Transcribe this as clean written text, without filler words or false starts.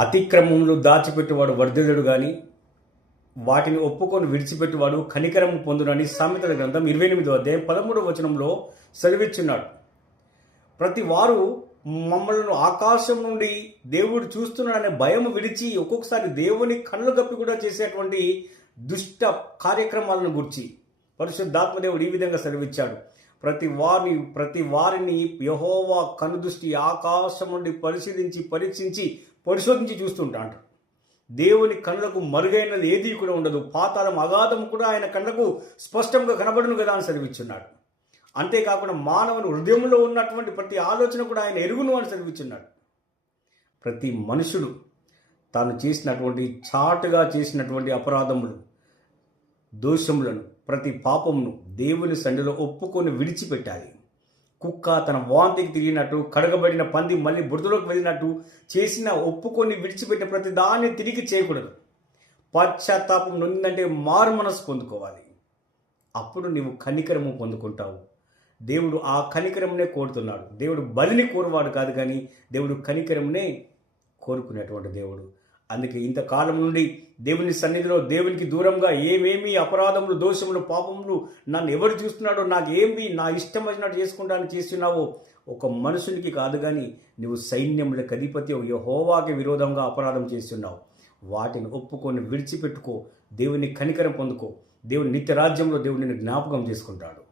అతిక్రమములు దాచిపెట్టువాడు వర్ధిల్లుడు గాని వాటిని ఒప్పుకొని విడిచిపెట్టువాడు కనికరము పొందునని సామెతల గ్రంథం 28వ అధ్యాయం 13వ వచనంలో సెలవిచ్చున్నాడు. ప్రతి వారు మమ్మల్ని ఆకాశం నుండి దేవుడు చూస్తున్నాడనే భయం విడిచి ఒక్కొక్కసారి దేవుని కళ్ళు గప్పి కూడా చేసేటువంటి దుష్ట కార్యక్రమాలను గురించి పరిశుద్ధాత్మదేవుడు ఈ విధంగా సెలవిచ్చాడు. ప్రతి వారిని యెహోవా కనుదృష్టి ఆకాశం నుండి పరీక్షించి పరిశోధించి చూస్తుంటాడు. దేవుని కళ్ళకు మరుగైనది ఏది కూడా ఉండదు. పాతాళం అగాధం కూడా ఆయన కళ్ళకు స్పష్టంగా కనబడును కదా అని సెలవిచ్చున్నాడు. అంతేకాకుండా మానవుని హృదయంలో ఉన్నటువంటి ప్రతి ఆలోచన కూడా ఆయన ఎరుగును అని సెలవిచ్చున్నాడు. ప్రతి మనుషుడు తాను చేసినటువంటి చాటుగా చేసినటువంటి అపరాధములు, దోషములను, ప్రతి పాపమును దేవుని సన్నిధిలో ఒప్పుకొని విడిచిపెట్టాలి. కుక్క తన వాంతికి తిరిగినట్టు, కడగబడిన పంది మళ్ళీ బురదలోకి వెళ్ళినట్టు చేసిన ఒప్పుకొని విడిచిపెట్టే ప్రతి దాన్ని తిరిగి చేయకూడదు. పశ్చాత్తాపం నొందిందంటే మారు మనసు పొందుకోవాలి. అప్పుడు నీవు కనికరము పొందుకుంటావు. దేవుడు ఆ కనికరమునే కోరుతున్నాడు. దేవుడు బలిని కోరువాడు కాదు, కానీ దేవుడు కనికరమునే కోరుకునేటువంటి దేవుడు. అందుకే ఇంతకాలం నుండి దేవుని సన్నిధిలో దేవునికి దూరంగా ఏమేమి అపరాధములు, దోషములు, పాపములు నన్ను ఎవరు చూస్తున్నాడో, నాకేమి నా ఇష్టం వచ్చినట్టు చేసుకుంటానని చేస్తున్నావో ఒక మనుషునికి కాదు, కానీ నువ్వు సైన్యములకు అధిపతి యెహోవాకి విరోధంగా అపరాధం చేస్తున్నావు. వాటిని ఒప్పుకొని విడిచిపెట్టుకో. దేవుని కనికరం పొందుకో. దేవుని నిత్య రాజ్యంలో దేవుడు నిన్ను జ్ఞాపకం చేసుకుంటాడు.